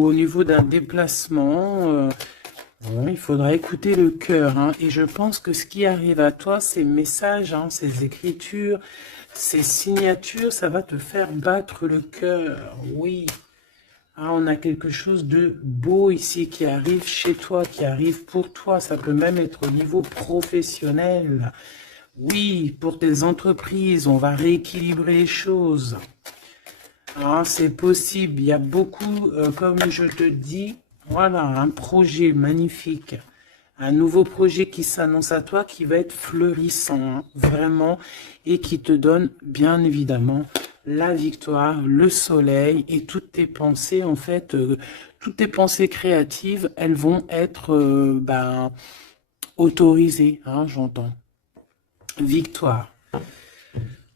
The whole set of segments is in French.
au niveau d'un déplacement, il faudra écouter le cœur. Hein. Et je pense que ce qui arrive à toi, ces messages, hein, ces écritures, ces signatures, ça va te faire battre le cœur. Oui. Ah, on a quelque chose de beau ici qui arrive chez toi, qui arrive pour toi. Ça peut même être au niveau professionnel. Oui, pour tes entreprises, on va rééquilibrer les choses. Ah, c'est possible. Il y a beaucoup, comme je te dis, voilà, un projet magnifique. Un nouveau projet qui s'annonce à toi, qui va être florissant, hein, vraiment, et qui te donne, bien évidemment, la victoire, le soleil, et toutes tes pensées, en fait, toutes tes pensées créatives, elles vont être autorisées, hein, j'entends. Victoire.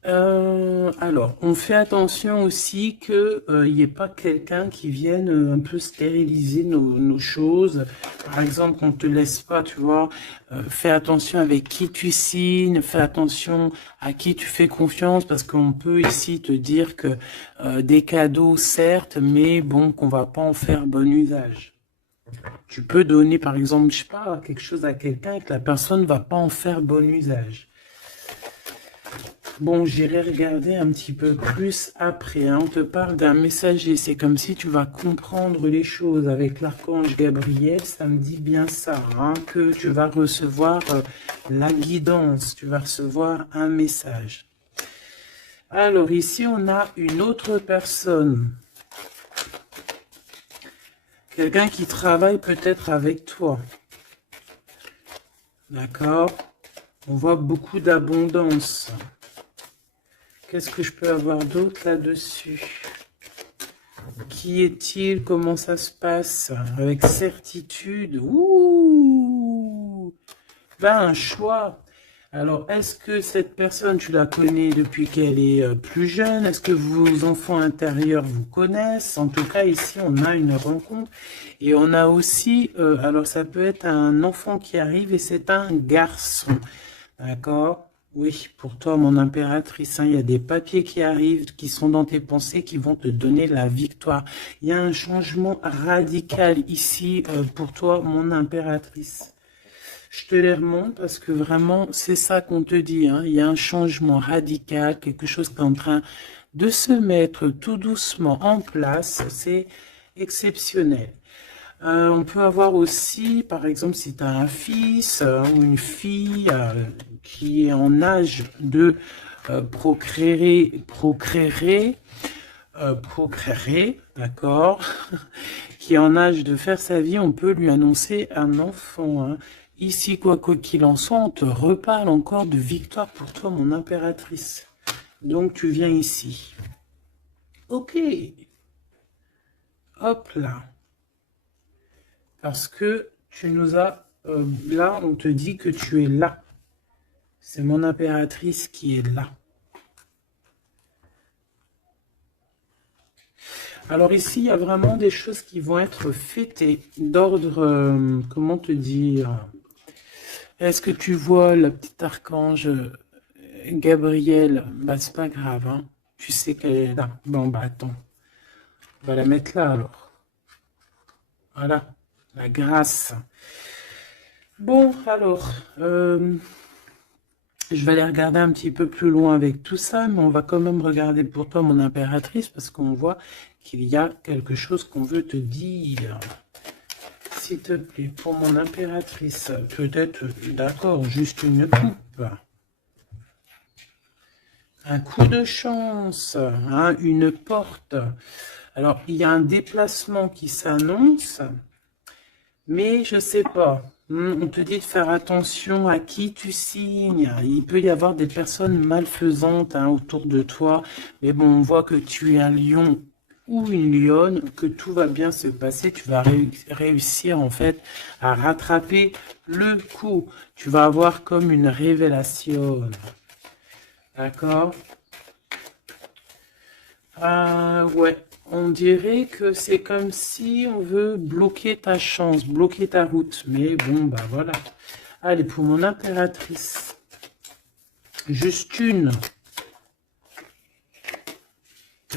Alors, on fait attention aussi que il n'y ait pas quelqu'un qui vienne un peu stériliser nos choses. Par exemple, qu'on te laisse pas, tu vois. Fais attention avec qui tu signes, fais attention à qui tu fais confiance, parce qu'on peut ici te dire que des cadeaux, certes, mais bon, qu'on va pas en faire bon usage. Tu peux donner, par exemple, je sais pas, quelque chose à quelqu'un et que la personne ne va pas en faire bon usage. Bon, j'irai regarder un petit peu plus après. Hein. On te parle d'un messager. C'est comme si tu vas comprendre les choses avec l'archange Gabriel. Ça me dit bien ça, hein, que tu vas recevoir la guidance. Tu vas recevoir un message. Alors ici, on a une autre personne. Quelqu'un qui travaille peut-être avec toi. D'accord? On voit beaucoup d'abondance. Qu'est-ce que je peux avoir d'autre là-dessus? Qui est-il? Comment ça se passe? Avec certitude. Ouh! Ben, un choix. Alors, est-ce que cette personne, tu la connais depuis qu'elle est plus jeune? Est-ce que vos enfants intérieurs vous connaissent? En tout cas, ici, on a une rencontre. Et on a aussi, alors ça peut être un enfant qui arrive et c'est un garçon. D'accord? Oui, pour toi, mon impératrice, hein, il y a des papiers qui arrivent, qui sont dans tes pensées, qui vont te donner la victoire. Il y a un changement radical ici pour toi, mon impératrice. Je te les remonte parce que vraiment, c'est ça qu'on te dit. Hein. Il y a un changement radical, quelque chose qui est en train de se mettre tout doucement en place. C'est exceptionnel. On peut avoir aussi, par exemple, si tu as un fils ou une fille qui est en âge de procréer, d'accord, qui est en âge de faire sa vie, on peut lui annoncer un enfant. Hein. Ici, quoi qu'il en soit, on te reparle encore de victoire pour toi, mon impératrice. Donc, tu viens ici. Ok. Hop là. Parce que tu nous as... là, on te dit que tu es là. C'est mon impératrice qui est là. Alors ici, il y a vraiment des choses qui vont être fêtées d'ordre... comment te dire? Est-ce que tu vois le petit archange Gabriel? Bah, c'est pas grave, hein. Tu sais qu'elle est là. Bon, bah attends. On va la mettre là, alors. Voilà. La grâce. Bon, alors... je vais aller regarder un petit peu plus loin avec tout ça, mais on va quand même regarder pour toi, mon impératrice, parce qu'on voit qu'il y a quelque chose qu'on veut te dire. S'il te plaît, pour mon impératrice, peut-être, d'accord, juste une coupe. Un coup de chance, hein, une porte. Alors, il y a un déplacement qui s'annonce, mais je sais pas. On te dit de faire attention à qui tu signes. Il peut y avoir des personnes malfaisantes hein, autour de toi. Mais bon, on voit que tu es un lion ou une lionne, que tout va bien se passer. Tu vas réussir en fait à rattraper le coup. Tu vas avoir comme une révélation. D'accord? Ah ouais. On dirait que c'est comme si on veut bloquer ta chance, bloquer ta route. Mais bon, bah voilà. Allez, pour mon impératrice. Juste une.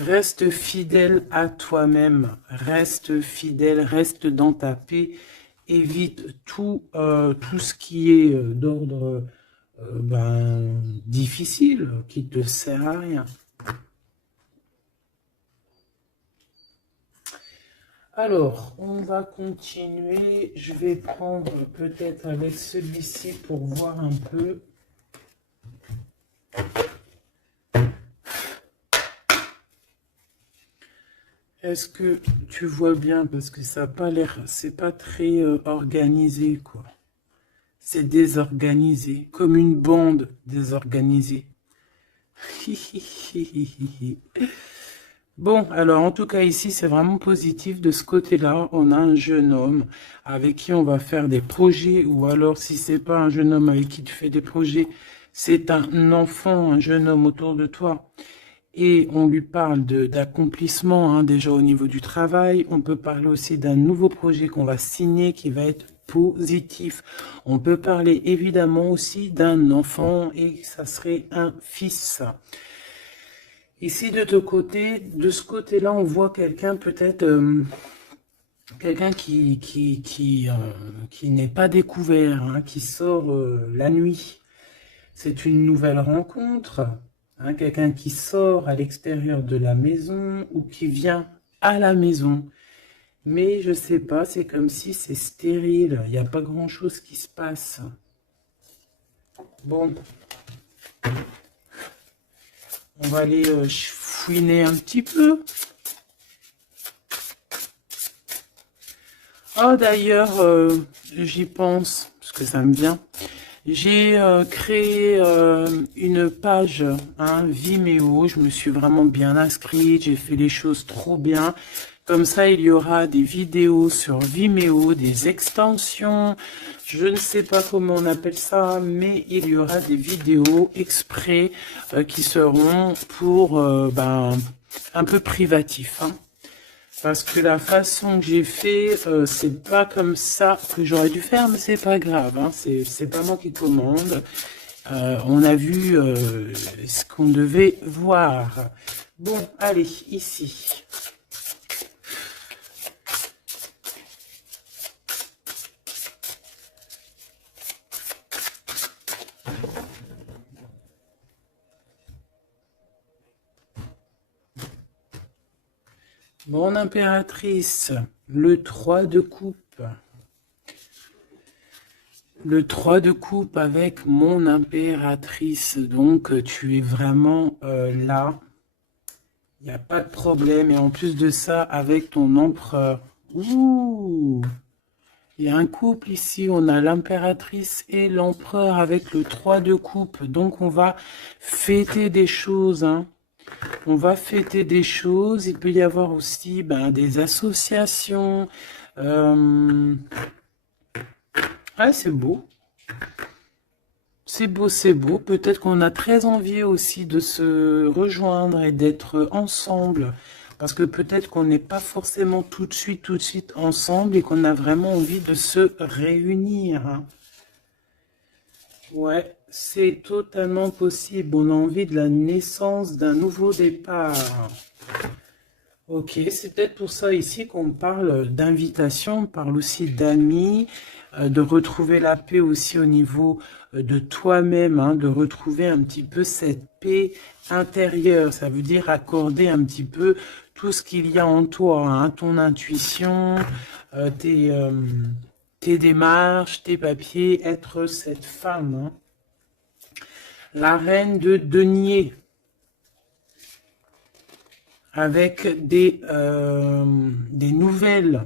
Reste fidèle à toi-même, reste fidèle, reste dans ta paix, évite tout ce qui est d'ordre difficile, qui te sert à rien. Alors, on va continuer. Je vais prendre peut-être avec celui-ci pour voir un peu. Est-ce que tu vois bien? Parce que ça n'a pas l'air, c'est pas très organisé, quoi. C'est désorganisé, comme une bande désorganisée. Bon, alors en tout cas ici, c'est vraiment positif. De ce côté-là, on a un jeune homme avec qui on va faire des projets, ou alors si c'est pas un jeune homme avec qui tu fais des projets, c'est un enfant, un jeune homme autour de toi. Et on lui parle d'accomplissement, hein, déjà au niveau du travail. On peut parler aussi d'un nouveau projet qu'on va signer qui va être positif. On peut parler évidemment aussi d'un enfant et ça serait un fils. Ici, de ce côté-là, on voit quelqu'un peut-être, quelqu'un qui n'est pas découvert, hein, qui sort la nuit. C'est une nouvelle rencontre, hein, quelqu'un qui sort à l'extérieur de la maison ou qui vient à la maison. Mais je sais pas, c'est comme si c'est stérile, il n'y a pas grand-chose qui se passe. Bon. On va aller fouiner un petit peu. Oh, d'ailleurs, j'y pense, parce que ça me vient. J'ai créé une page, hein, Vimeo. Je me suis vraiment bien inscrite. J'ai fait les choses trop bien. Comme ça, il y aura des vidéos sur Vimeo, des extensions. Je ne sais pas comment on appelle ça, mais il y aura des vidéos exprès qui seront pour un peu privatif, hein. Parce que la façon que j'ai fait, c'est pas comme ça que j'aurais dû faire, mais c'est pas grave, hein. C'est pas moi qui commande. On a vu ce qu'on devait voir. Bon, allez, ici. Mon impératrice, le 3 de coupe. Le 3 de coupe avec mon impératrice. Donc, tu es vraiment là. Il n'y a pas de problème. Et en plus de ça, avec ton empereur. Ouh! Il y a un couple ici. On a l'impératrice et l'empereur avec le 3 de coupe. Donc, on va fêter des choses, hein. On va fêter des choses. Il peut y avoir aussi des associations. Ah, c'est beau. C'est beau, c'est beau. Peut-être qu'on a très envie aussi de se rejoindre et d'être ensemble. Parce que peut-être qu'on n'est pas forcément tout de suite ensemble et qu'on a vraiment envie de se réunir, hein. Ouais, c'est totalement possible. On a envie de la naissance d'un nouveau départ. Ok, c'est peut-être pour ça ici qu'on parle d'invitation, on parle aussi d'amis, de retrouver la paix aussi au niveau de toi-même, hein, de retrouver un petit peu cette paix intérieure. Ça veut dire accorder un petit peu tout ce qu'il y a en toi, hein, ton intuition, tes démarches, tes papiers, être cette femme, hein. La reine de denier. Avec des nouvelles.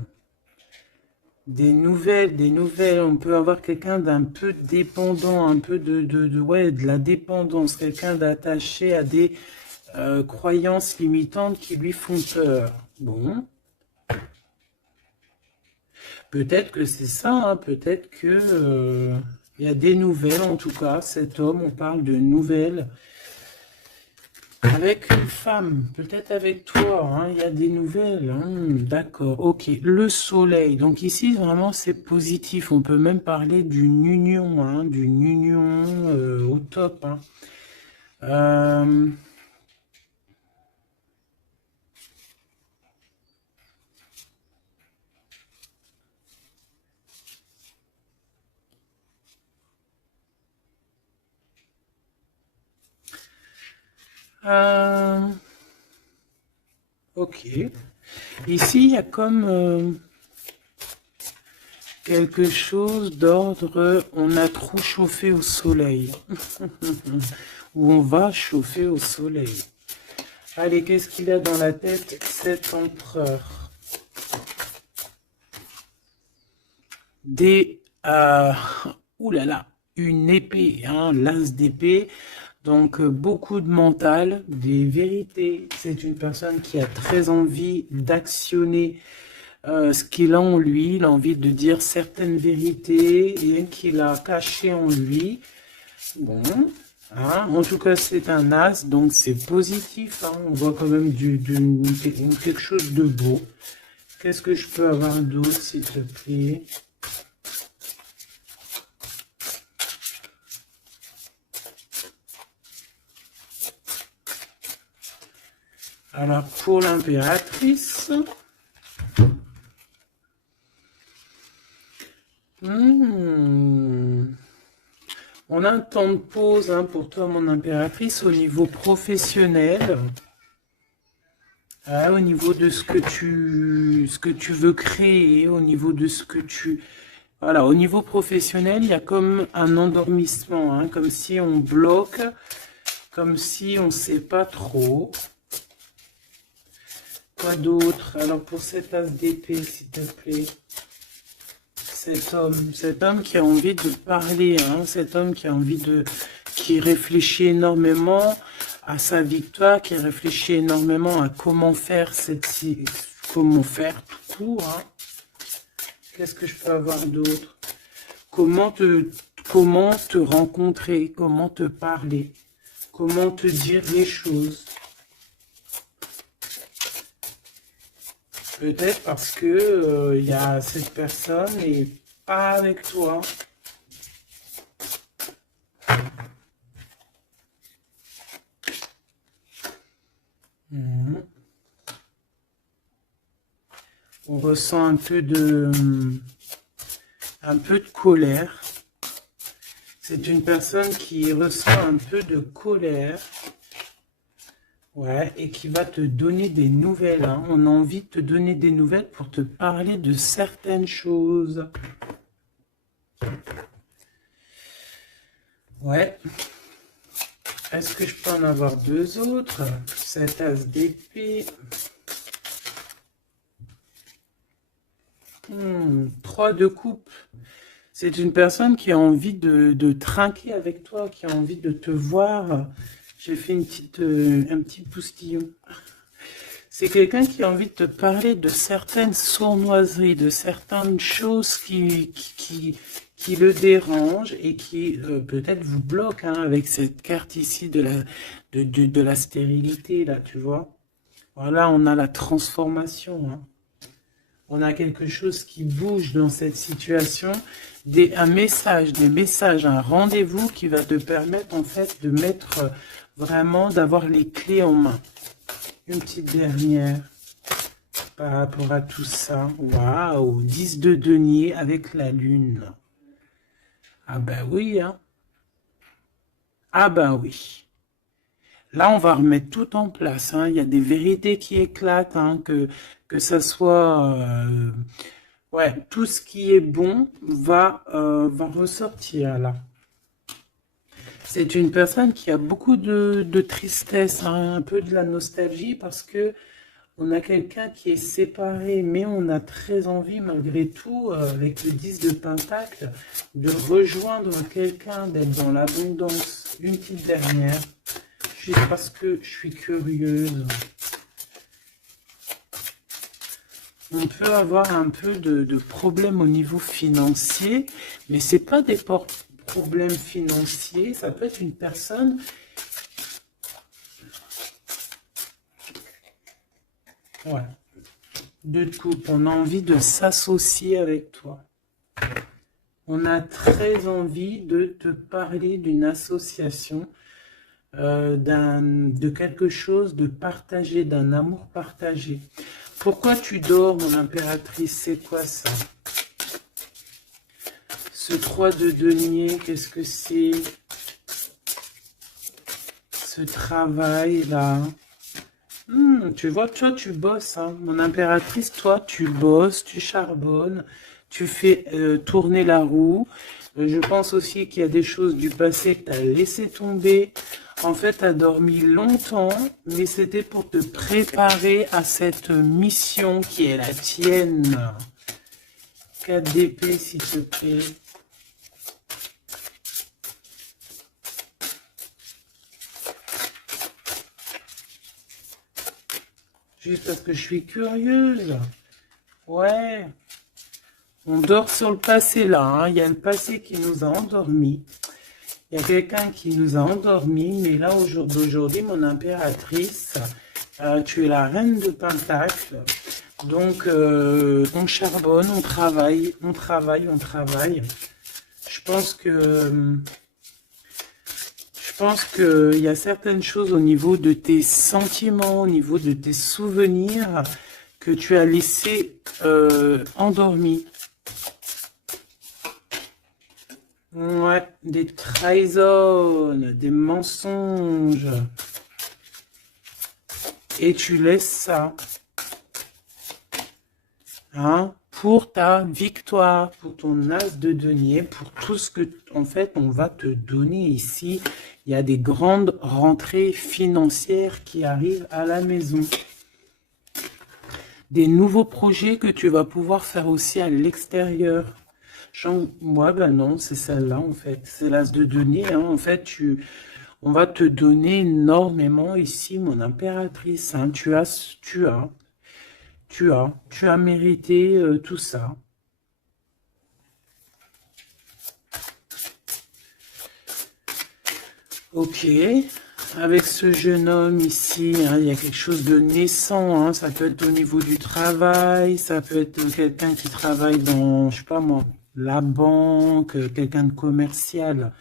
Des nouvelles. On peut avoir quelqu'un d'un peu dépendant, un peu de la dépendance, quelqu'un d'attaché à des croyances limitantes qui lui font peur. Bon. Peut-être que c'est ça, hein, peut-être que il y a des nouvelles, en tout cas, cet homme, on parle de nouvelles. Avec une femme, peut-être avec toi, hein, il y a des nouvelles, hein, d'accord, ok. Le soleil, donc ici vraiment c'est positif, on peut même parler d'une union, hein, au top, hein. Ok. Ici, il y a comme quelque chose d'ordre, on a trop chauffé au soleil. Ou on va chauffer au soleil. Allez, qu'est-ce qu'il a dans la tête, cet empereur? Ouh là là, une épée, hein, l'as d'épée. Donc, beaucoup de mental, des vérités. C'est une personne qui a très envie d'actionner ce qu'il a en lui. Il a envie de dire certaines vérités et qu'il a cachées en lui. Bon, hein, en tout cas, c'est un as, donc c'est positif. Hein, on voit quand même quelque chose de beau. Qu'est-ce que je peux avoir d'autre, s'il te plaît? Alors, pour l'impératrice, on a un temps de pause hein, pour toi, mon impératrice, au niveau professionnel, au niveau de ce que tu veux créer, au niveau de ce que tu... Voilà, au niveau professionnel, il y a comme un endormissement, hein, comme si on bloque, comme si on ne sait pas trop. Quoi d'autre? Alors pour cet as d'épée, s'il te plaît. Cet homme qui a envie de parler, hein, cet homme qui a envie de... qui réfléchit énormément à sa victoire, qui réfléchit énormément à comment faire comment faire tout court. Hein. Qu'est-ce que je peux avoir d'autre? Comment te rencontrer, comment te parler, comment te dire les choses. Peut-être parce que il y a cette personne et pas avec toi. On ressent un peu de colère. C'est une personne qui ressent un peu de colère. Ouais, et qui va te donner des nouvelles. Hein. On a envie de te donner des nouvelles pour te parler de certaines choses. Ouais. Est-ce que je peux en avoir deux autres? Cet as d'épée. 3 de coupe. C'est une personne qui a envie de trinquer avec toi, qui a envie de te voir. J'ai fait un petit postillon. C'est quelqu'un qui a envie de te parler de certaines sournoiseries, de certaines choses qui le dérangent et qui peut-être vous bloquent hein, avec cette carte ici de la stérilité, là, tu vois. Voilà, on a la transformation. Hein. On a quelque chose qui bouge dans cette situation. Un message, des messages, un rendez-vous qui va te permettre en fait de mettre vraiment, d'avoir les clés en main. Une petite dernière par rapport à tout ça. Waouh, 10 de denier avec la lune. Ah ben oui, hein. Ah ben oui. Là, on va remettre tout en place. Hein. Il y a des vérités qui éclatent, hein, que ça soit... ouais, tout ce qui est bon va ressortir là. C'est une personne qui a beaucoup de tristesse, hein, un peu de la nostalgie, parce que on a quelqu'un qui est séparé, mais on a très envie, malgré tout, avec le 10 de Pentacle, de rejoindre quelqu'un, d'être dans l'abondance. Une petite dernière, juste parce que je suis curieuse. On peut avoir un peu de problèmes au niveau financier, mais c'est pas des problèmes financiers, ça peut être une personne... Ouais. De coupe, on a envie de s'associer avec toi. On a très envie de te parler d'une association, de quelque chose de partagé, d'un amour partagé. Pourquoi tu dors, mon impératrice? C'est quoi ça? Ce 3 de denier, qu'est-ce que c'est? ce travail-là. Tu vois, toi, tu bosses, hein. Mon impératrice, toi, tu bosses, tu charbonnes, tu fais tourner la roue. Je pense aussi qu'il y a des choses du passé que tu as laissé tomber. En fait, tu as dormi longtemps, mais c'était pour te préparer à cette mission qui est la tienne. 4 d'épée, s'il te plaît. Juste parce que je suis curieuse. Ouais. On dort sur le passé là. Hein. Il y a le passé qui nous a endormis. Il y a quelqu'un qui nous a endormis. Mais là, aujourd'hui, mon impératrice, tu es la reine de Pentacle. Donc, on charbonne, on travaille, on travaille, on travaille. Je pense qu'il y a certaines choses au niveau de tes sentiments, au niveau de tes souvenirs que tu as laissé endormis. Ouais, des trahisons, des mensonges. Et tu laisses ça. Hein, pour ta victoire, pour ton as de denier, pour tout ce que, en fait, on va te donner ici. Il y a des grandes rentrées financières qui arrivent à la maison. Des nouveaux projets que tu vas pouvoir faire aussi à l'extérieur. Moi, ben non, c'est celle-là, en fait. C'est l'as de denier, hein. En fait, on va te donner énormément ici, mon impératrice. Hein. Tu as mérité tout ça. Ok, avec ce jeune homme ici, hein, il y a quelque chose de naissant, hein, ça peut être au niveau du travail, ça peut être quelqu'un qui travaille dans, je sais pas moi, la banque, quelqu'un de commercial.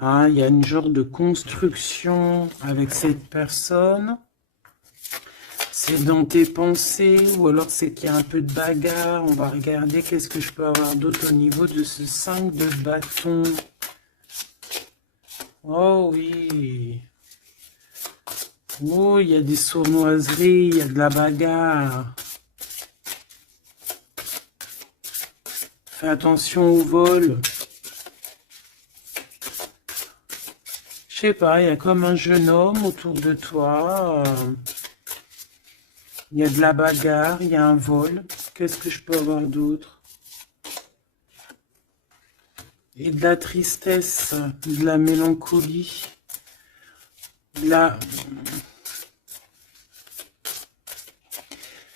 Hein, il y a une genre de construction avec cette personne. C'est dans tes pensées, ou alors c'est qu'il y a un peu de bagarre. On va regarder qu'est-ce que je peux avoir d'autre au niveau de ce 5 de bâton. Oh oui. Oh, il y a des sournoiseries, il y a de la bagarre. Fais attention au vol. Je sais pas, il y a comme un jeune homme autour de toi. Il y a de la bagarre, il y a un vol. Qu'est-ce que je peux avoir d'autre? Et de la tristesse, de la mélancolie, de la...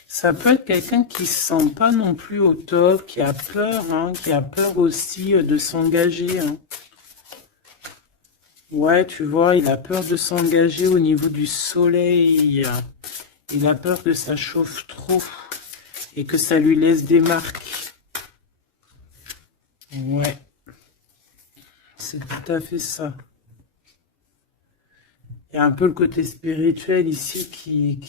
Ça peut être quelqu'un qui se sent pas non plus au top, qui a peur, hein, qui a peur aussi de s'engager. Hein. Ouais, tu vois, il a peur de s'engager au niveau du soleil. Il a peur que ça chauffe trop et que ça lui laisse des marques. Ouais, c'est tout à fait ça. Il y a un peu le côté spirituel ici qui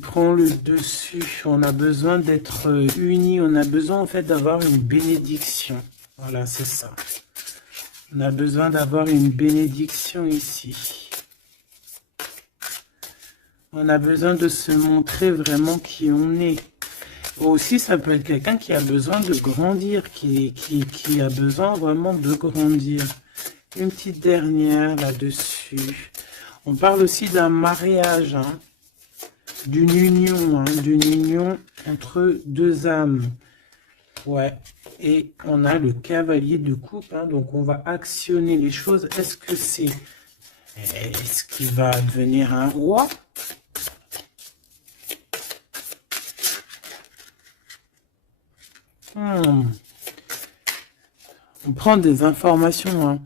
prend le dessus. On a besoin d'être unis. On a besoin en fait d'avoir une bénédiction. Voilà, c'est ça. On a besoin d'avoir une bénédiction ici. On a besoin de se montrer vraiment qui on est. Aussi, ça peut être quelqu'un qui a besoin de grandir, qui a besoin vraiment de grandir. Une petite dernière là-dessus. On parle aussi d'un mariage, hein, d'une union entre deux âmes. Ouais. Et on a le cavalier de coupe, hein, donc on va actionner les choses. Est-ce qu'il va devenir un roi? On prend des informations, hein.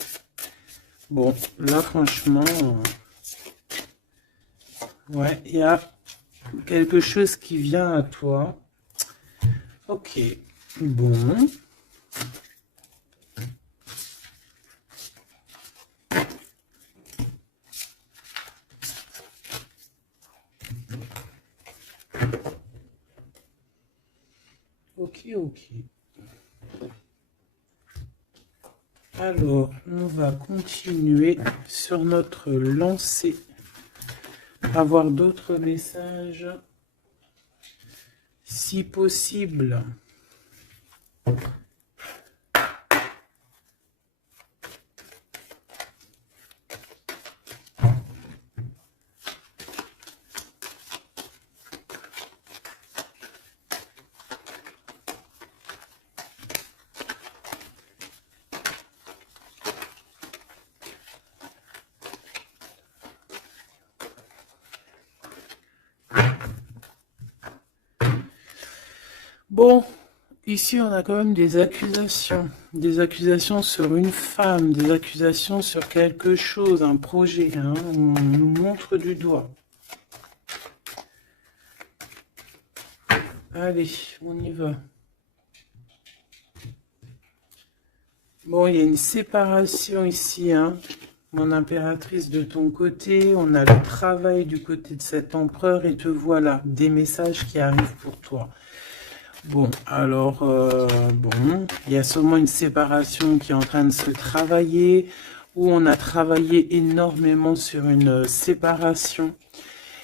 Bon, là, franchement, ouais, il y a quelque chose qui vient à toi. Ok, bon. Ok. Alors, on va continuer sur notre lancée. Avoir d'autres messages, si possible. Bon, ici on a quand même des accusations sur une femme, des accusations sur quelque chose, un projet, hein, on nous montre du doigt. Allez, on y va. Bon, il y a une séparation ici, hein, mon impératrice de ton côté, on a le travail du côté de cet empereur et te voilà, des messages qui arrivent pour toi. Bon, alors, bon, il y a seulement une séparation qui est en train de se travailler, où on a travaillé énormément sur une séparation.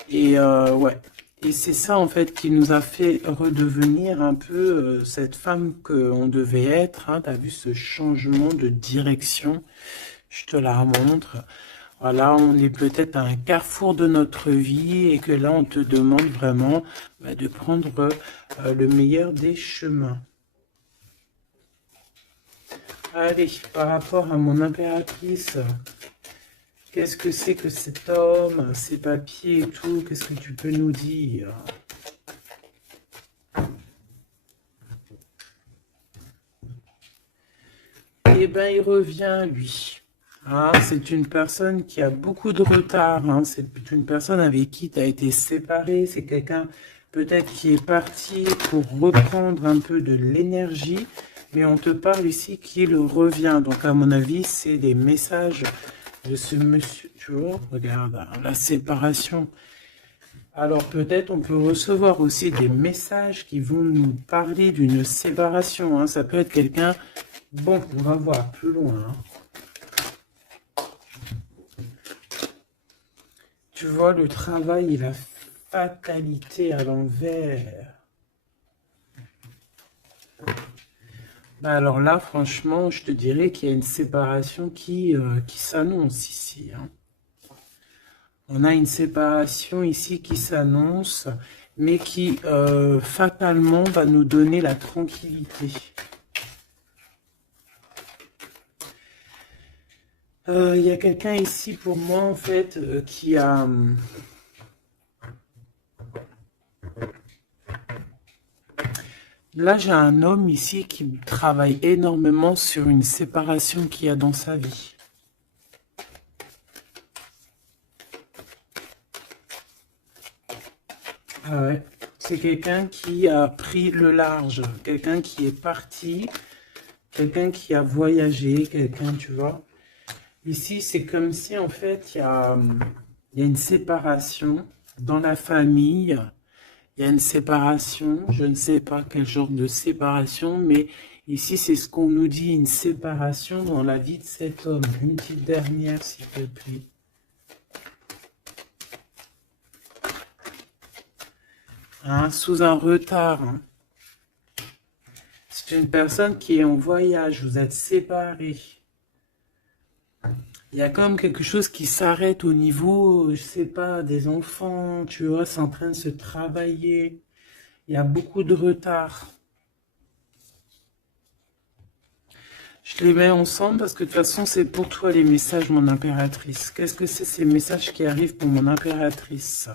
Et ouais, et c'est ça en fait qui nous a fait redevenir un peu cette femme qu'on devait être. Hein. Tu as vu ce changement de direction, je te la montre. Voilà, on est peut-être à un carrefour de notre vie et que là, on te demande vraiment de prendre le meilleur des chemins. Allez, par rapport à mon impératrice, qu'est-ce que c'est que cet homme, ses papiers et tout, qu'est-ce que tu peux nous dire? Eh bien, il revient, lui. Ah, c'est une personne qui a beaucoup de retard. Hein. C'est une personne avec qui tu as été séparé. C'est quelqu'un peut-être qui est parti pour reprendre un peu de l'énergie. Mais on te parle ici qu'il revient. Donc, à mon avis, c'est des messages de ce monsieur. Tu vois, regarde, hein, la séparation. Alors, peut-être on peut recevoir aussi des messages qui vont nous parler d'une séparation. Hein. Ça peut être quelqu'un... Bon, on va voir plus loin. Hein. Tu vois, le travail et la fatalité à l'envers. Alors là, franchement, je te dirais qu'il y a une séparation qui s'annonce ici. Hein. On a une séparation ici qui s'annonce, mais qui fatalement va nous donner la tranquillité. Il y a quelqu'un ici pour moi en fait qui a... Là j'ai un homme ici qui travaille énormément sur une séparation qu'il y a dans sa vie. Ah ouais, c'est quelqu'un qui a pris le large, quelqu'un qui est parti, quelqu'un qui a voyagé, quelqu'un, tu vois. Ici, c'est comme si, en fait, il y a une séparation dans la famille. Il y a une séparation. Je ne sais pas quel genre de séparation, mais ici, c'est ce qu'on nous dit, une séparation dans la vie de cet homme. Une petite dernière, s'il te plaît. Hein, sous un retard. Hein. C'est une personne qui est en voyage. Vous êtes séparés. Il y a comme quelque chose qui s'arrête au niveau, je sais pas, des enfants, tu vois, c'est en train de se travailler. Il y a beaucoup de retard. Je les mets ensemble parce que de toute façon, c'est pour toi les messages, mon impératrice. Qu'est-ce que c'est ces messages qui arrivent pour mon impératrice?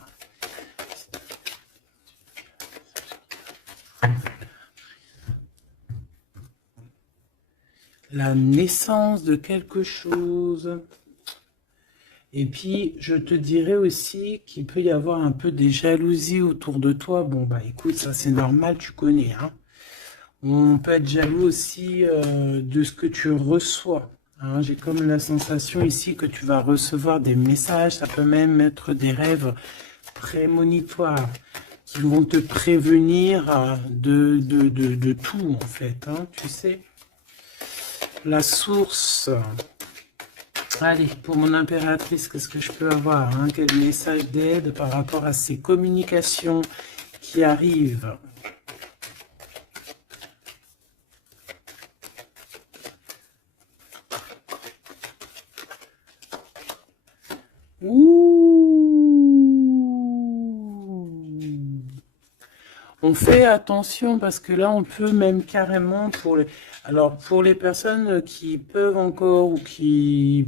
La naissance de quelque chose. Et puis, je te dirais aussi qu'il peut y avoir un peu des jalousies autour de toi. Bon, bah écoute, ça c'est normal, tu connais. Hein. On peut être jaloux aussi de ce que tu reçois. Hein. J'ai comme la sensation ici que tu vas recevoir des messages. Ça peut même être des rêves prémonitoires qui vont te prévenir de tout, en fait. Hein, tu sais. La source. Allez, pour mon impératrice, qu'est-ce que je peux avoir, hein? Quel message d'aide par rapport à ces communications qui arrivent? On fait attention parce que là, on peut même carrément alors pour les personnes qui peuvent encore ou qui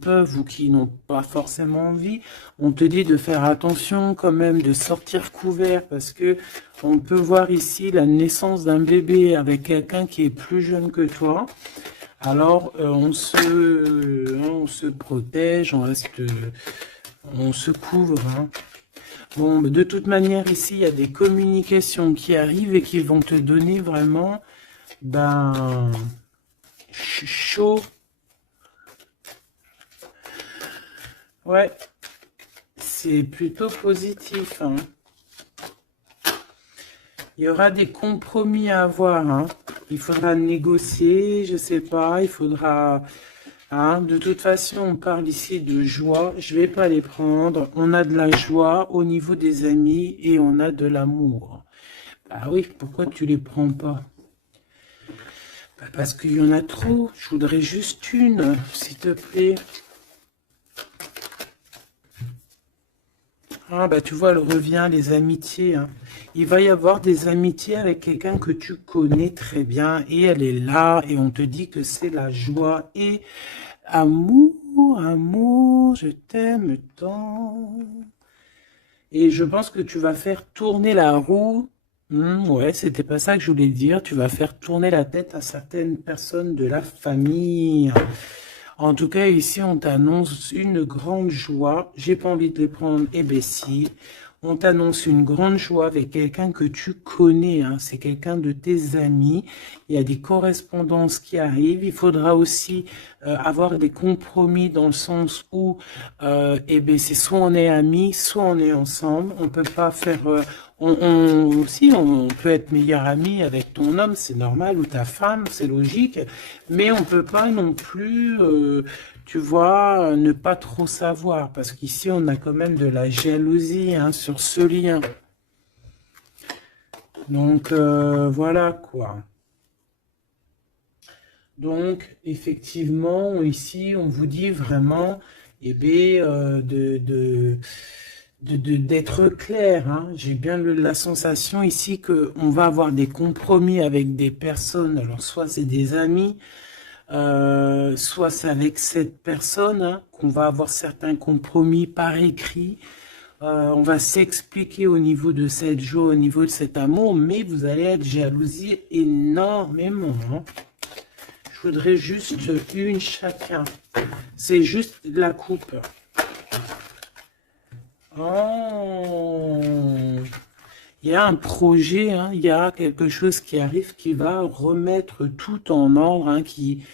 peuvent ou qui n'ont pas forcément envie, on te dit de faire attention quand même, de sortir couvert parce que on peut voir ici la naissance d'un bébé avec quelqu'un qui est plus jeune que toi. Alors, on se protège, on se couvre, hein. Bon, de toute manière, ici, il y a des communications qui arrivent et qui vont te donner vraiment, chaud. Ouais, c'est plutôt positif, hein. Il y aura des compromis à avoir, hein. Il faudra négocier, je sais pas, il faudra... Hein, de toute façon, on parle ici de joie. Je vais pas les prendre. On a de la joie au niveau des amis et on a de l'amour. Bah oui, pourquoi tu les prends pas? Bah parce qu'il y en a trop. Je voudrais juste une, s'il te plaît. Ah bah tu vois, elle revient, les amitiés, hein. Il va y avoir des amitiés avec quelqu'un que tu connais très bien et elle est là et on te dit que c'est la joie et amour, amour, je t'aime tant. Et je pense que tu vas faire tourner la roue. Ouais, c'était pas ça que je voulais dire. Tu vas faire tourner la tête à certaines personnes de la famille. En tout cas, ici, on t'annonce une grande joie. J'ai pas envie de les prendre, eh ben si. On t'annonce une grande joie avec quelqu'un que tu connais, hein. C'est quelqu'un de tes amis. Il y a des correspondances qui arrivent. Il faudra aussi avoir des compromis dans le sens où, eh ben, c'est soit on est amis, soit on est ensemble. On peut pas faire... si, on peut être meilleur ami avec ton homme, c'est normal, ou ta femme, c'est logique. Mais on peut pas non plus... tu vois, ne pas trop savoir, parce qu'ici, on a quand même de la jalousie, hein, sur ce lien. Donc, voilà, quoi. Donc, effectivement, ici, on vous dit vraiment, eh bien, d'être clair, hein. J'ai bien la sensation ici qu'on va avoir des compromis avec des personnes, alors soit c'est des amis, soit c'est avec cette personne, hein, qu'on va avoir certains compromis par écrit. On va s'expliquer au niveau de cette joie, au niveau de cet amour, mais vous allez être jalousie énormément, hein. Je voudrais juste une chacun. C'est juste la coupe. Oh, il y a un projet, hein, il y a quelque chose qui arrive qui va remettre tout en ordre, hein, qui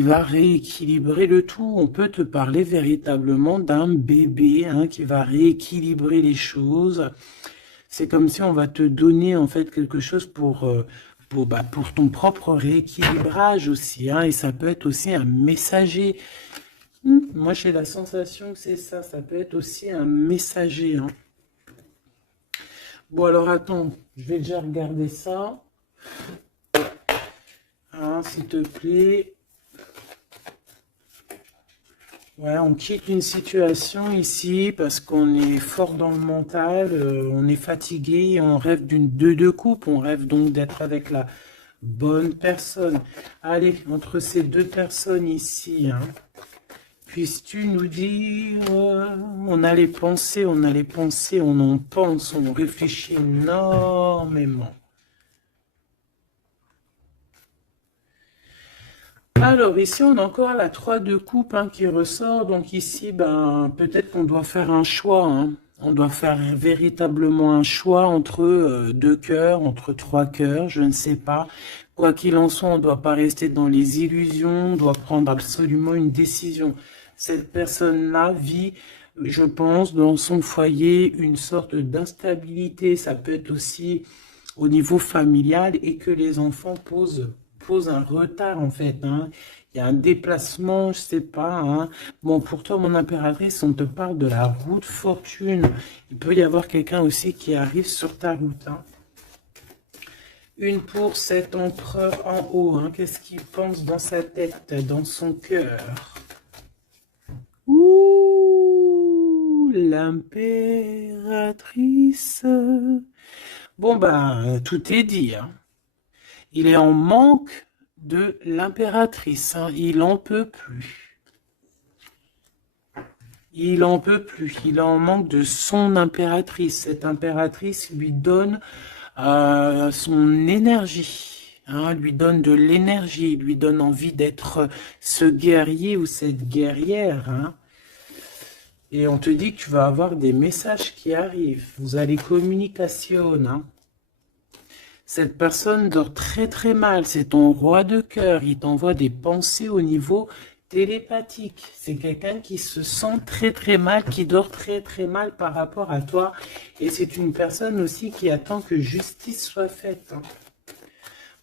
va rééquilibrer le tout. On peut te parler véritablement d'un bébé, hein, qui va rééquilibrer les choses. C'est comme si on va te donner en fait quelque chose pour ton propre rééquilibrage aussi, hein, et ça peut être aussi un messager. Moi, j'ai la sensation que c'est ça. Ça peut être aussi un messager, hein. Bon, alors, attends. Je vais déjà regarder ça. Hein, s'il te plaît. Ouais, on quitte une situation ici parce qu'on est fort dans le mental. On est fatigué. On rêve d'une deux coupe. On rêve donc d'être avec la bonne personne. Allez, entre ces deux personnes ici, hein. Puisses-tu nous dire, on a les pensées, on en pense, on réfléchit énormément. Alors ici, on a encore la 3 de coupe, hein, qui ressort. Donc ici, peut-être qu'on doit faire un choix, hein. On doit faire véritablement un choix entre deux cœurs, entre trois cœurs, je ne sais pas. Quoi qu'il en soit, on ne doit pas rester dans les illusions, on doit prendre absolument une décision. Cette personne-là vit, je pense, dans son foyer, une sorte d'instabilité. Ça peut être aussi au niveau familial et que les enfants posent suppose un retard en fait, hein. Il y a un déplacement, je sais pas, hein. Bon, pour toi, mon impératrice, on te parle de la route fortune. Il peut y avoir quelqu'un aussi qui arrive sur ta route, hein. Une pour cet empereur en haut, hein. Qu'est-ce qu'il pense dans sa tête, dans son cœur? Ouh, l'impératrice. Bon, ben, tout est dit, hein. Il est en manque de l'impératrice, hein. Il en peut plus. Il en peut plus. Il est en manque de son impératrice. Cette impératrice lui donne son énergie, hein, lui donne de l'énergie, lui donne envie d'être ce guerrier ou cette guerrière, hein. Et on te dit que tu vas avoir des messages qui arrivent. Vous allez communication, hein. Cette personne dort très très mal. C'est ton roi de cœur. Il t'envoie des pensées au niveau télépathique. C'est quelqu'un qui se sent très très mal, qui dort très très mal par rapport à toi. Et c'est une personne aussi qui attend que justice soit faite, hein.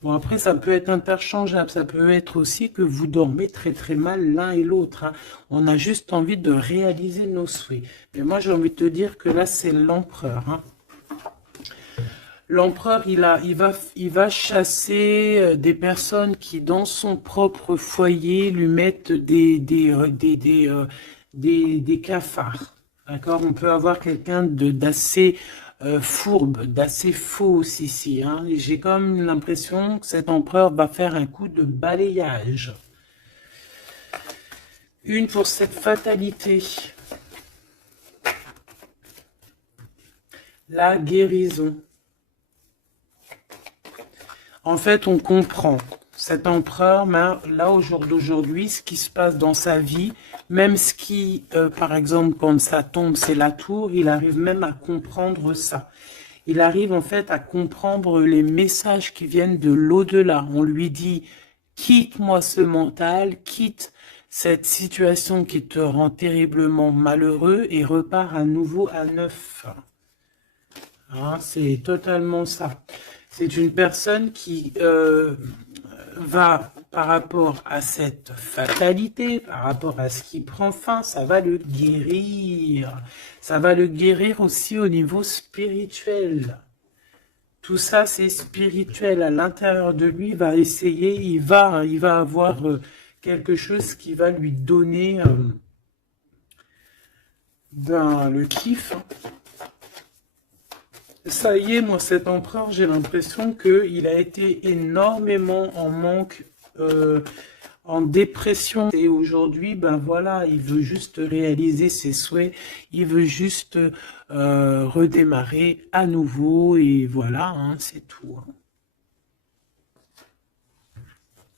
Bon, après, ça peut être interchangeable. Ça peut être aussi que vous dormez très très mal l'un et l'autre, hein. On a juste envie de réaliser nos souhaits. Mais moi, j'ai envie de te dire que là, c'est l'empereur, hein. L'empereur, il va chasser des personnes qui, dans son propre foyer, lui mettent des cafards. D'accord? On peut avoir quelqu'un d'assez fourbe, d'assez faux ici, hein. J'ai comme l'impression que cet empereur va faire un coup de balayage. Une pour cette fatalité. La guérison. En fait, on comprend. Cet empereur, là, au jour d'aujourd'hui, ce qui se passe dans sa vie, même ce qui, par exemple, quand ça tombe, c'est la tour, il arrive même à comprendre ça. Il arrive en fait à comprendre les messages qui viennent de l'au-delà. On lui dit, quitte-moi ce mental, quitte cette situation qui te rend terriblement malheureux et repars à nouveau à neuf. Hein, c'est totalement ça. C'est une personne qui va, par rapport à cette fatalité, par rapport à ce qui prend fin, ça va le guérir. Ça va le guérir aussi au niveau spirituel. Tout ça, c'est spirituel. À l'intérieur de lui, il va essayer, il va avoir quelque chose qui va lui donner le kiff. Ça y est, moi, cet empereur, j'ai l'impression qu'il a été énormément en manque, en dépression. Et aujourd'hui, ben voilà, il veut juste réaliser ses souhaits. Il veut juste redémarrer à nouveau. Et voilà, hein, c'est tout, hein.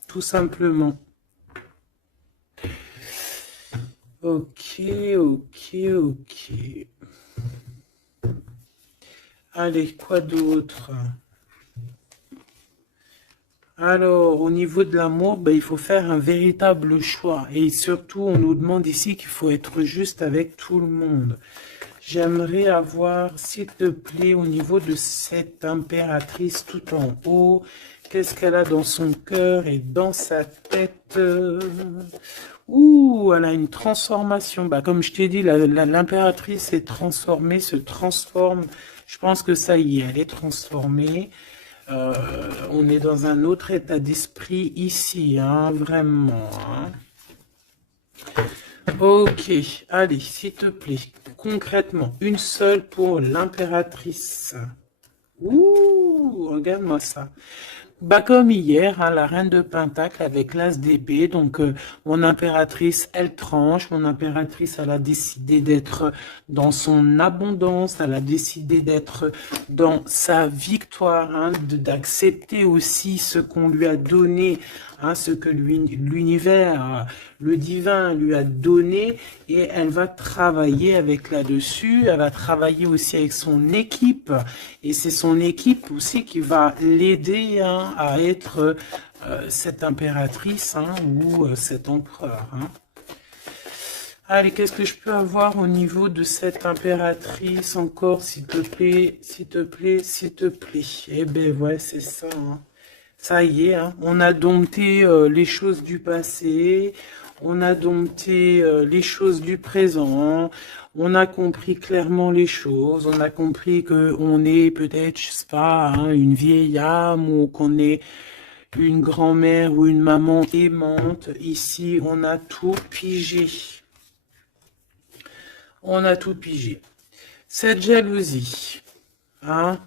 Tout simplement. Ok, ok, ok. Allez, quoi d'autre? Alors, au niveau de l'amour, ben, il faut faire un véritable choix. Et surtout, on nous demande ici qu'il faut être juste avec tout le monde. J'aimerais avoir, s'il te plaît, au niveau de cette impératrice tout en haut, qu'est-ce qu'elle a dans son cœur et dans sa tête? Ouh, elle a une transformation. Bah, comme je t'ai dit, l'impératrice est transformée, se transforme. Je pense que ça y est, elle est transformée. On est dans un autre état d'esprit ici, hein, vraiment, hein. Ok, allez, s'il te plaît, concrètement, une seule pour l'impératrice. Ouh, regarde-moi ça. Bah comme hier, hein, la reine de Pentacle avec l'as d'épée. Donc mon impératrice, elle tranche. Mon impératrice, elle a décidé d'être dans son abondance. Elle a décidé d'être dans sa victoire, hein, d'accepter aussi ce qu'on lui a donné, hein, ce que l'univers, le divin lui a donné. Et elle va travailler avec là-dessus. Elle va travailler aussi avec son équipe. Et c'est son équipe aussi qui va l'aider, hein, à être cette impératrice, hein, ou cet empereur, hein. Allez, qu'est-ce que je peux avoir au niveau de cette impératrice encore, s'il te plaît, s'il te plaît, s'il te plaît. Eh ben ouais, c'est ça, hein. Ça y est, hein, on a dompté les choses du passé, on a dompté les choses du présent, on a compris clairement les choses, on a compris que on est peut-être, je sais pas, hein, une vieille âme ou qu'on est une grand-mère ou une maman aimante. Ici, on a tout pigé. On a tout pigé. Cette jalousie, hein,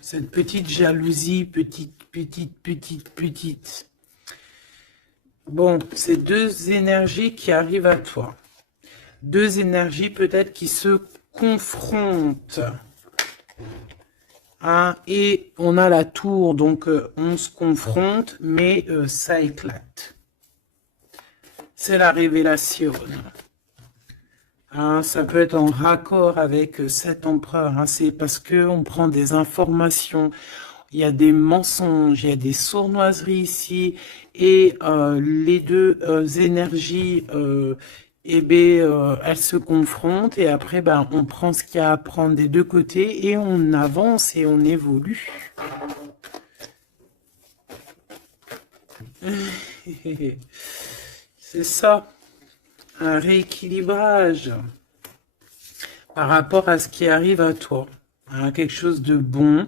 cette petite jalousie, petite. Bon, c'est deux énergies qui arrivent à toi. Deux énergies peut-être qui se confrontent. Hein, et on a la tour, donc on se confronte, mais ça éclate. C'est la révélation. Hein, ça peut être en raccord avec cet empereur. Hein, c'est parce que on prend des informations. Il y a des mensonges, il y a des sournoiseries ici, et les deux énergies, elles se confrontent, et après, ben, on prend ce qu'il y a à prendre des deux côtés, et on avance et on évolue. C'est ça, un rééquilibrage par rapport à ce qui arrive à toi, hein, quelque chose de bon.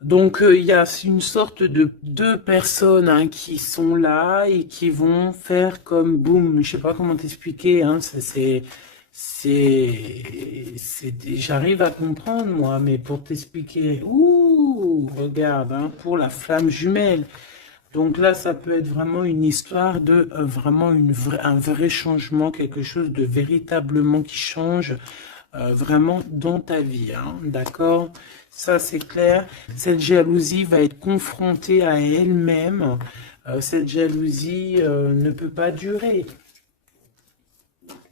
Donc, il y a une sorte de deux personnes, hein, qui sont là et qui vont faire comme boum. Je sais pas comment t'expliquer. Hein, j'arrive à comprendre moi, mais pour t'expliquer, ouh, regarde, hein, pour la flamme jumelle. Donc là, ça peut être vraiment une histoire de vraiment un vrai changement, quelque chose de véritablement qui change vraiment dans ta vie, hein, d'accord? Ça, c'est clair. Cette jalousie va être confrontée à elle-même. Cette jalousie ne peut pas durer.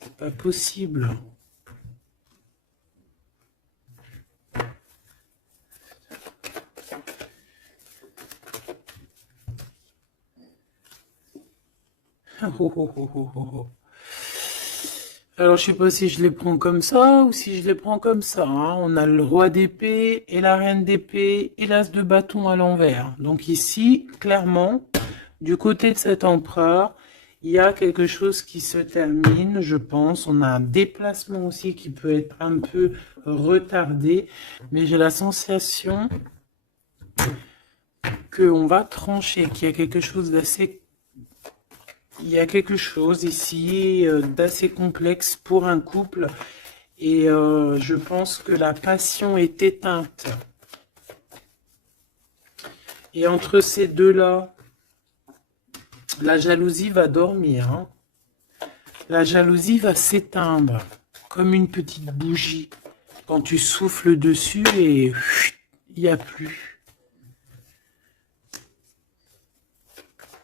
C'est pas possible. Oh, oh, oh, oh, oh, oh. Alors, je sais pas si je les prends comme ça ou si je les prends comme ça. Hein. On a le roi d'épée et la reine d'épée et l'as de bâton à l'envers. Donc ici, clairement, du côté de cet empereur, il y a quelque chose qui se termine, je pense. On a un déplacement aussi qui peut être un peu retardé. Mais j'ai la sensation qu'on va trancher, qu'il y a quelque chose d'assez... Il y a quelque chose ici d'assez complexe pour un couple. Et je pense que la passion est éteinte. Et entre ces deux-là, la jalousie va dormir. Hein. La jalousie va s'éteindre comme une petite bougie. Quand tu souffles dessus et il n'y a plus.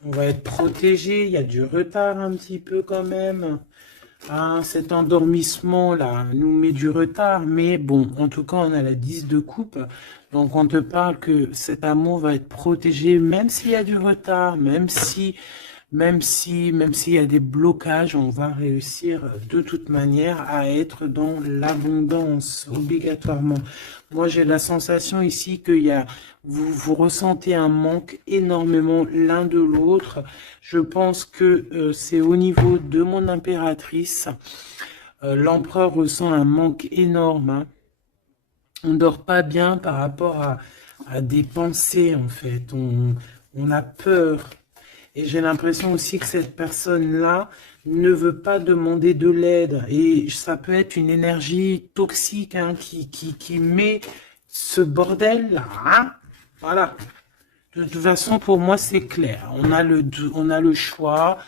On va être protégé, il y a du retard un petit peu quand même. Ah, cet endormissement-là nous met du retard, mais bon, en tout cas, on a la 10 de coupe. Donc, on te parle que cet amour va être protégé, même s'il y a du retard, même s'il y a des blocages, on va réussir de toute manière à être dans l'abondance, obligatoirement. Moi, j'ai la sensation ici que vous ressentez un manque énormément l'un de l'autre. Je pense que c'est au niveau de mon impératrice. L'empereur ressent un manque énorme. Hein. On ne dort pas bien par rapport à des pensées, en fait. On a peur. Et j'ai l'impression aussi que cette personne-là ne veut pas demander de l'aide. Et ça peut être une énergie toxique, hein, qui met ce bordel-là. Hein. Voilà. De toute façon, pour moi, c'est clair. On a le choix.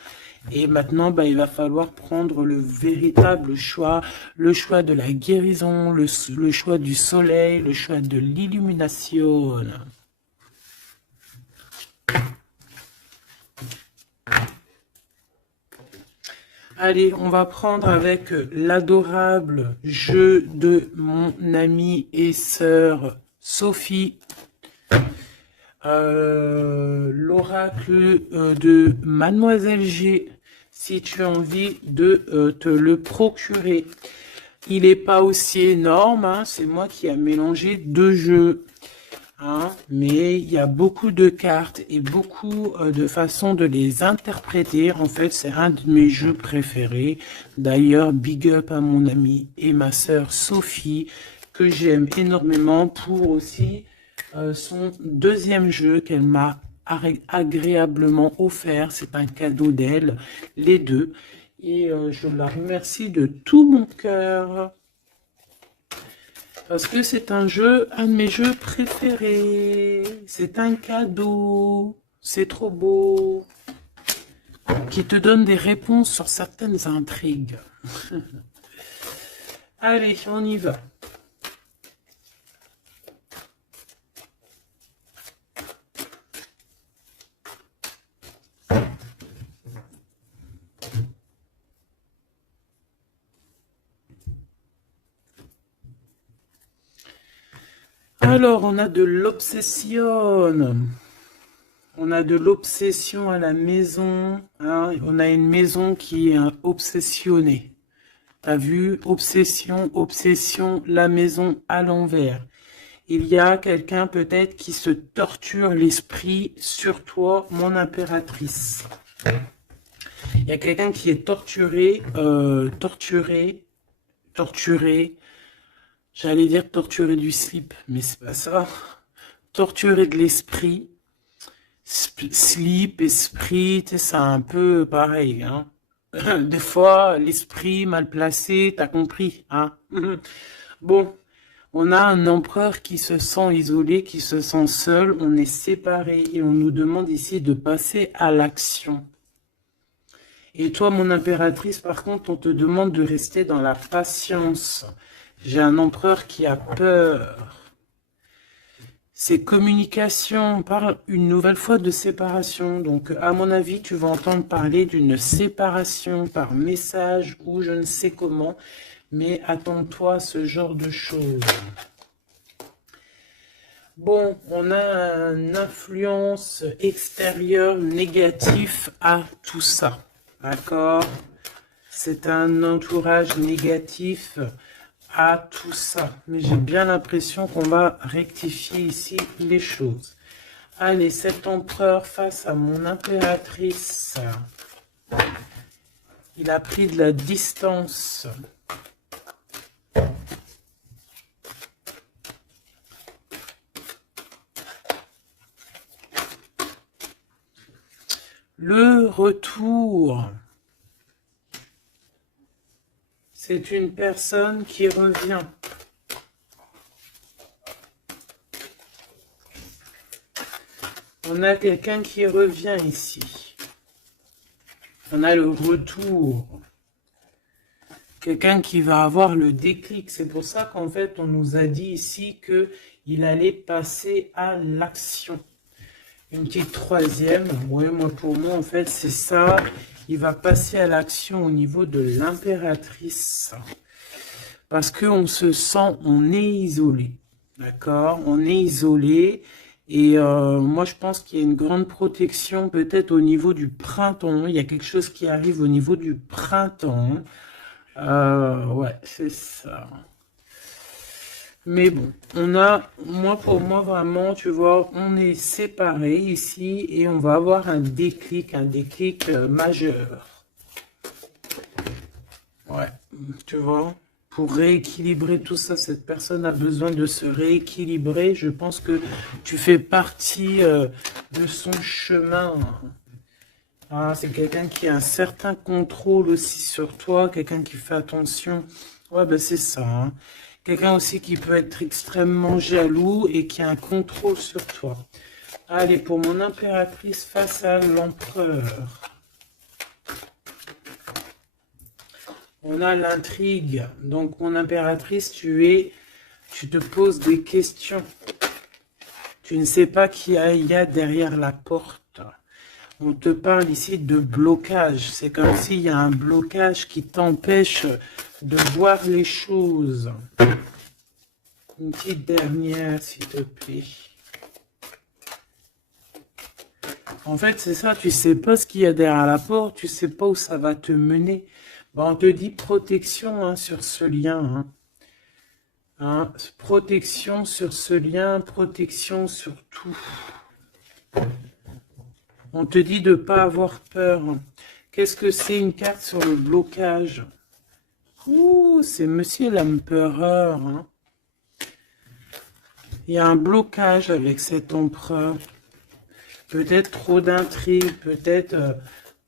Et maintenant, bah, il va falloir prendre le véritable choix. Le choix de la guérison, le choix du soleil, le choix de l'illumination. Allez, on va prendre avec l'adorable jeu de mon amie et sœur Sophie. L'oracle de Mademoiselle G, si tu as envie de te le procurer. Il n'est pas aussi énorme, hein, c'est moi qui ai mélangé deux jeux. Hein. mais il y a beaucoup de cartes et beaucoup de façons de les interpréter. En fait, c'est un de mes jeux préférés. D'ailleurs, big up à mon amie et ma sœur Sophie, que j'aime énormément pour aussi son deuxième jeu qu'elle m'a agréablement offert. C'est un cadeau d'elle, les deux. Et je la remercie de tout mon cœur. Parce que c'est un jeu, un de mes jeux préférés. C'est un cadeau. C'est trop beau. Qui te donne des réponses sur certaines intrigues. Allez, on y va. Alors, on a de l'obsession. On a de l'obsession à la maison. Hein. On a une maison qui est obsessionnée. T'as vu? Obsession, obsession, la maison à l'envers. Il y a quelqu'un peut-être qui se torture l'esprit sur toi, mon impératrice. Il y a quelqu'un qui est torturé, torturé. J'allais dire torturé du slip, mais c'est pas ça. Torturé de l'esprit. Slip, esprit, c'est un peu pareil. Hein. Des fois, l'esprit mal placé, t'as compris. Hein. Bon, on a un empereur qui se sent isolé, qui se sent seul. On est séparés et on nous demande ici de passer à l'action. Et toi, mon impératrice, par contre, on te demande de rester dans la patience. J'ai un empereur qui a peur. C'est communication. On parle une nouvelle fois de séparation. Donc, à mon avis, tu vas entendre parler d'une séparation par message ou je ne sais comment. Mais attends-toi à ce genre de choses. Bon, on a une influence extérieure négative à tout ça. D'accord? C'est un entourage négatif à tout ça. Mais j'ai bien l'impression qu'on va rectifier ici les choses. Allez, cet empereur face à mon impératrice. Il a pris de la distance. Le retour. C'est une personne qui revient. On a quelqu'un qui revient ici. On a le retour. Quelqu'un qui va avoir le déclic. C'est pour ça qu'en fait, on nous a dit ici qu'il allait passer à l'action. Une petite troisième. Ouais, moi, pour moi, en fait, c'est ça. Il va passer à l'action au niveau de l'impératrice. Parce qu'on se sent, on est isolé. D'accord? On est isolé. Et moi, je pense qu'il y a une grande protection peut-être au niveau du printemps. Il y a quelque chose qui arrive au niveau du printemps. Ouais, c'est ça. Mais bon, on a, pour moi, vraiment, tu vois, on est séparés ici et on va avoir un déclic majeur. Ouais, tu vois, pour rééquilibrer tout ça, cette personne a besoin de se rééquilibrer. Je pense que tu fais partie de son chemin. Ah, c'est quelqu'un qui a un certain contrôle aussi sur toi, quelqu'un qui fait attention. Ouais, ben c'est ça. Hein. Quelqu'un aussi qui peut être extrêmement jaloux et qui a un contrôle sur toi. Allez, pour mon impératrice face à l'empereur. On a l'intrigue. Donc, mon impératrice, tu te poses des questions. Tu ne sais pas qui il y a derrière la porte. On te parle ici de blocage. C'est comme s'il y a un blocage qui t'empêche de voir les choses. Une petite dernière, s'il te plaît. En fait, c'est ça. Tu sais pas ce qu'il y a derrière la porte. Tu sais pas où ça va te mener. Bon, on te dit protection hein, sur ce lien. Hein. Hein, protection sur ce lien, protection sur tout. On te dit de ne pas avoir peur. Qu'est-ce que c'est une carte sur le blocage? Ouh, c'est Monsieur l'Empereur. Hein. Il y a un blocage avec cet empereur. Peut-être trop d'intrigues, peut-être...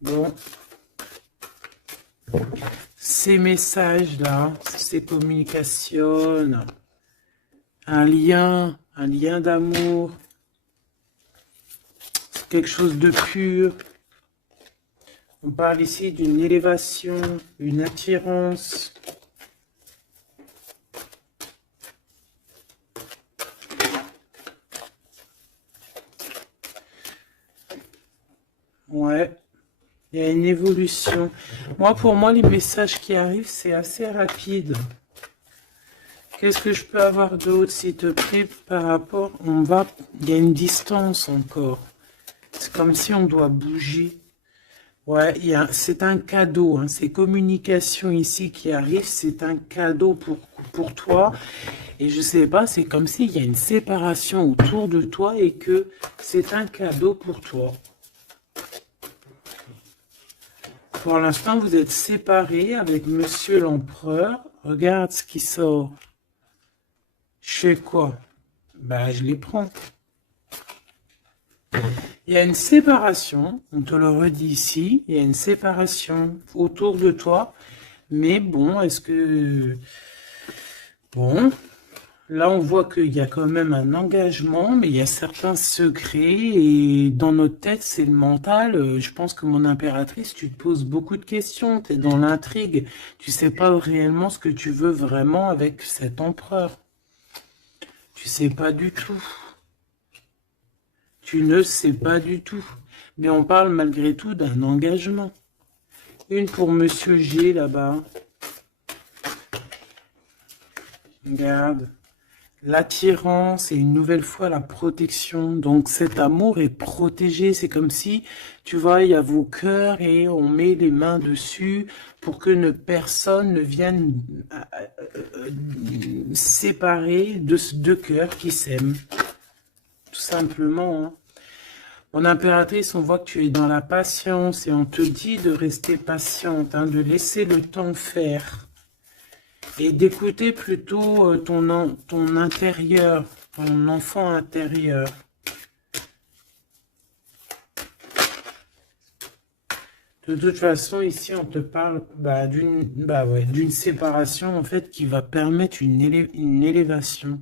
bon, ces messages-là, ces communications, un lien d'amour, quelque chose de pur. On parle ici d'une élévation, une attirance. Ouais, il y a une évolution. Pour moi, les messages qui arrivent, c'est assez rapide. Qu'est-ce que je peux avoir d'autre, s'il te plaît, par rapport... Il y a une distance encore. C'est comme si on doit bouger. Ouais, c'est un cadeau. Hein. Ces communications ici qui arrivent, c'est un cadeau pour toi. Et je sais pas, c'est comme s'il y a une séparation autour de toi et que c'est un cadeau pour toi. Pour l'instant, vous êtes séparés avec Monsieur l'Empereur. Regarde ce qui sort. Je fais quoi? Bah, je les prends. Il y a une séparation, on te le redit ici, il y a une séparation autour de toi. Mais bon, est-ce que... Bon, là on voit qu'il y a quand même un engagement, mais il y a certains secrets. Et dans notre tête, c'est le mental. Je pense que mon impératrice, tu te poses beaucoup de questions. Tu es dans l'intrigue. Tu sais pas réellement ce que tu veux vraiment avec cet empereur. Tu sais pas du tout. Tu ne sais pas du tout. Mais on parle malgré tout d'un engagement. Une pour Monsieur G là-bas. Regarde. L'attirance et une nouvelle fois la protection. Donc cet amour est protégé. C'est comme si, tu vois, il y a vos cœurs et on met les mains dessus pour que personne ne vienne séparer de deux cœurs qui s'aiment. Tout simplement. Hein. Mon impératrice, on voit que tu es dans la patience et on te dit de rester patiente, hein, de laisser le temps faire et d'écouter plutôt ton intérieur, ton enfant intérieur. De toute façon, ici, on te parle d'une séparation en fait qui va permettre une élévation.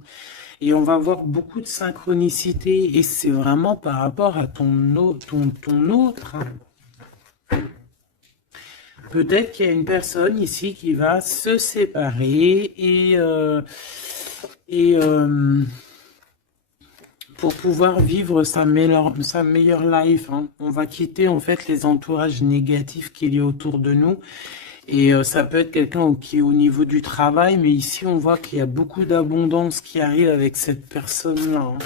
Et on va voir beaucoup de synchronicité. Et c'est vraiment par rapport à ton autre. Hein. Peut-être qu'il y a une personne ici qui va se séparer pour pouvoir vivre sa meilleure life. Hein. On va quitter en fait les entourages négatifs qu'il y a autour de nous. Et ça peut être quelqu'un qui est au niveau du travail, mais ici on voit qu'il y a beaucoup d'abondance qui arrive avec cette personne-là. Hein.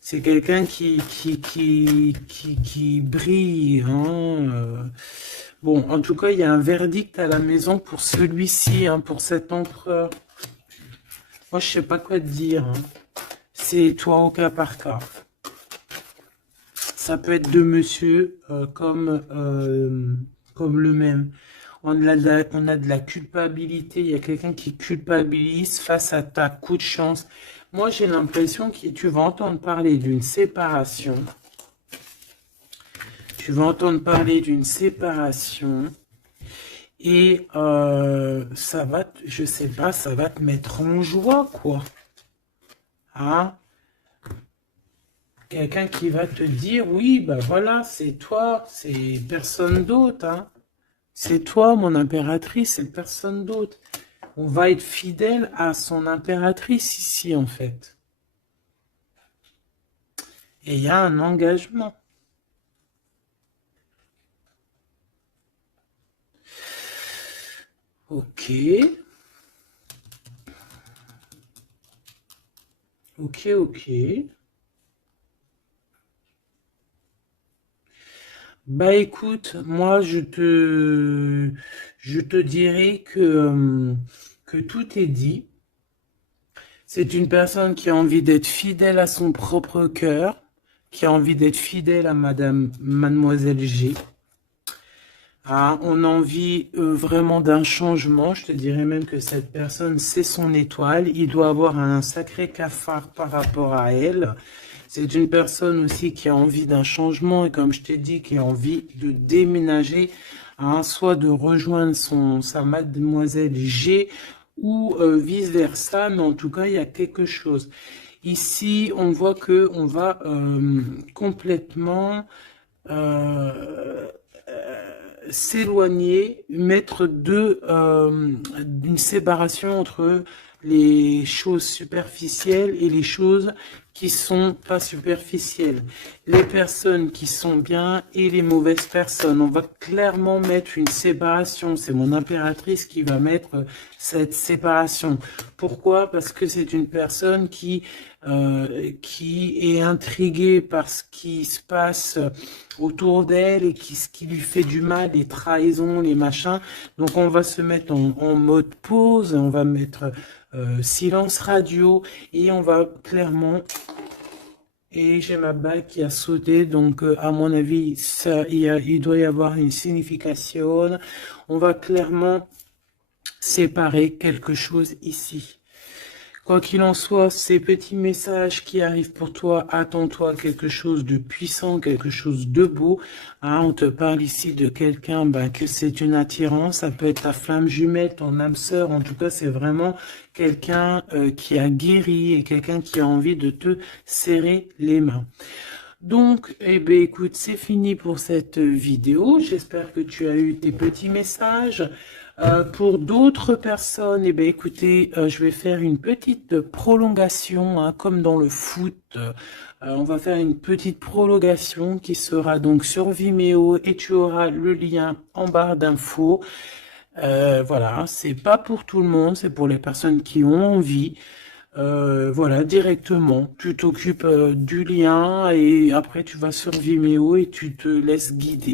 C'est quelqu'un qui brille. Hein. Bon, en tout cas, il y a un verdict à la maison pour celui-ci, hein, pour cet empereur. Moi, je sais pas quoi te dire. Hein. C'est toi au cas par cas. Ça peut être deux monsieur comme le même. On a de la culpabilité. Il y a quelqu'un qui culpabilise face à ta coup de chance. Moi, j'ai l'impression que tu vas entendre parler d'une séparation. Tu vas entendre parler d'une séparation. Et ça va, je sais pas, ça va te mettre en joie, quoi. Hein? Quelqu'un qui va te dire, oui, bah voilà, c'est toi, c'est personne d'autre, hein. C'est toi, mon impératrice, c'est personne d'autre. On va être fidèle à son impératrice ici, en fait. Et il y a un engagement. Ok. Ok. Bah écoute, moi je te dirais que tout est dit. C'est une personne qui a envie d'être fidèle à son propre cœur, qui a envie d'être fidèle à Mademoiselle G. Ah, on a envie vraiment d'un changement. Je te dirais même que cette personne, c'est son étoile. Il doit avoir un sacré cafard par rapport à elle. C'est une personne aussi qui a envie d'un changement et comme je t'ai dit, qui a envie de déménager, hein, soit de rejoindre sa Mademoiselle G ou vice-versa. Mais en tout cas, il y a quelque chose. Ici, on voit que on va complètement s'éloigner, mettre une séparation entre les choses superficielles et les choses qui sont pas superficielles. Les personnes qui sont bien et les mauvaises personnes. On va clairement mettre une séparation. C'est mon impératrice qui va mettre cette séparation. Pourquoi? Parce que c'est une personne qui est intriguée par ce qui se passe autour d'elle et ce qui lui fait du mal, les trahisons, les machins. Donc on va se mettre en mode pause, on va mettre silence radio et on va clairement... Et j'ai ma bague qui a sauté, donc à mon avis, il doit y avoir une signification. On va clairement séparer quelque chose ici. Quoi qu'il en soit, ces petits messages qui arrivent pour toi, attends-toi quelque chose de puissant, quelque chose de beau. Hein, on te parle ici de quelqu'un que c'est une attirance, ça peut être ta flamme jumelle, ton âme sœur, en tout cas c'est vraiment quelqu'un qui a guéri et quelqu'un qui a envie de te serrer les mains. Donc, eh bien, écoute, c'est fini pour cette vidéo. J'espère que tu as eu tes petits messages. Pour d'autres personnes, eh bien, écoutez, je vais faire une petite prolongation, hein, comme dans le foot. On va faire une petite prolongation qui sera donc sur Vimeo et tu auras le lien en barre d'infos. Voilà, c'est pas pour tout le monde, c'est pour les personnes qui ont envie. Voilà, directement, tu t'occupes du lien et après tu vas sur Vimeo et tu te laisses guider.